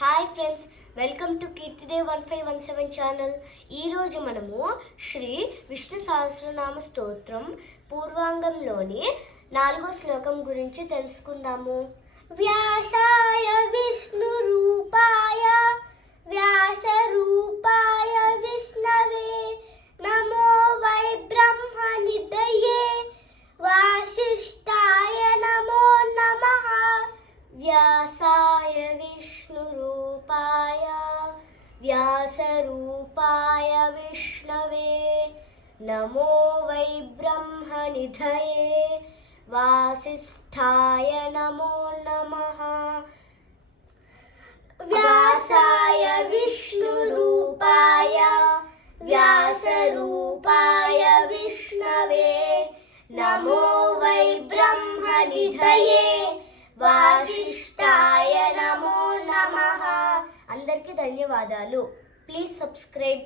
Hi friends, welcome to Keerthidev 1517 channel. ఈరోజు మనము శ్రీ విష్ణు సహస్రనామ స్తోత్రం పూర్వాంగంలోని 4వ శ్లోకం గురించి తెలుసుకుందాము. వ్యాసాయ విష్ణు రూపాయ వ్యాస రూపాయ విష్ణవే నమో వై బ్రహ్మ నిధయే వాసిష్ఠాయ నమో నమః. వ్యాసాయ విష్ణు రూపాయ వ్యాస రూపాయ విష్ణవే నమో వై బ్రహ్మ నిధయే వాసిష్ఠాయ నమో నమః. వ్యాసాయ విష్ణు రూపాయ వ్యాస రూపాయ విష్ణవే నమో వై బ్రహ్మ నిధయే వాసిష్ఠాయ నమో నమః. అందరికీ ధన్యవాదాలు. Please subscribe.